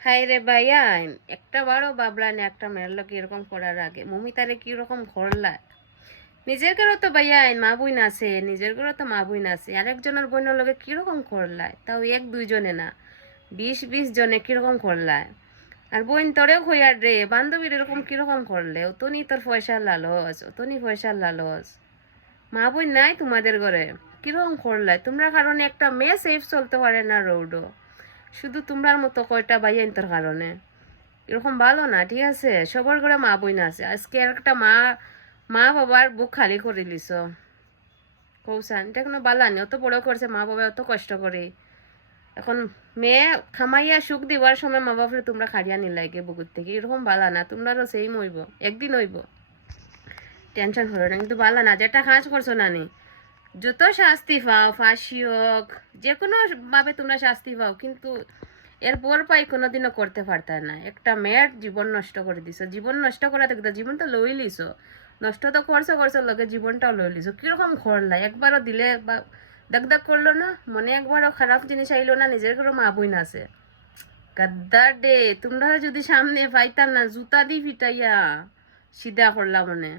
High রে ভাইয়া, একটা বারও ভাবলা না একটা মেয়ের লোক এরকম করার আগে মমিতারে কিরকম করলায়। নিজের ঘরে তো ভাইয়া মা বইন আছে, নিজের ঘরে তো মা বইন আছে, আরেকজনের বোনের লগে কিরকম করলায়, তাও এক দুইজনে না, 20-20 জনে কিরকম করলায়। আর বোন তোরেও হইয়ার রে বান্ধবীর এরকম কিরকম করলে, অতনি তোর পয়সার লালচ, অতনি পয়সার লালচ। মা বোন নাই তোমাদের ঘরে, কিরকম করলায় তোমরা কারণে একটা মেয়ে সেফ চলতে পারে না রোডও, শুধু তোমরার মতো কয়টা ভাইয়া তোর কারণে। এরকম ভালো না, ঠিক আছে? সবার ঘরে মা বই না আছে, আজকে একটা মা মা বাবার বুক খালি করে দিছ। কৌশান এটা কোনো বালানি, অত বড় করছে মা বাবা অত কষ্ট করে, এখন মেয়ে খামাইয়া সুখ দিবার সময় মা বাপরে তোমরা খাড়িয়া নিলাইগে বুকুর থেকে, এরকম বালা না। তোমরারও সেম হইব, একদিন হইব, টেনশন করো না। কিন্তু বালা না, যেটা কাজ করছো নানি, যত শাস্তি পাও, ফাঁসি হোক, যে কোনো ভাবে তোমরা শাস্তি পাও, কিন্তু এরপর পাই কোনোদিনও করতে পারতা না। একটা মেয়ের জীবন নষ্ট করে দিছো, জীবন নষ্ট করা থেকে জীবন তো লই লিছো, নষ্ট তো করছো করছো, লোকে জীবনটাও লই লিছো। কিরকম করলা, একবারও দিলে বা দাগ দাগ করলো না মনে, একবারও খারাপ জিনিস আইলো না? নিজের ঘরে মা বইন আছে, গাদ্দার ডে। তোমরা যদি সামনে পাইতাম না, জুতা দি ফিটাইয়া সিধা করলাম মনে।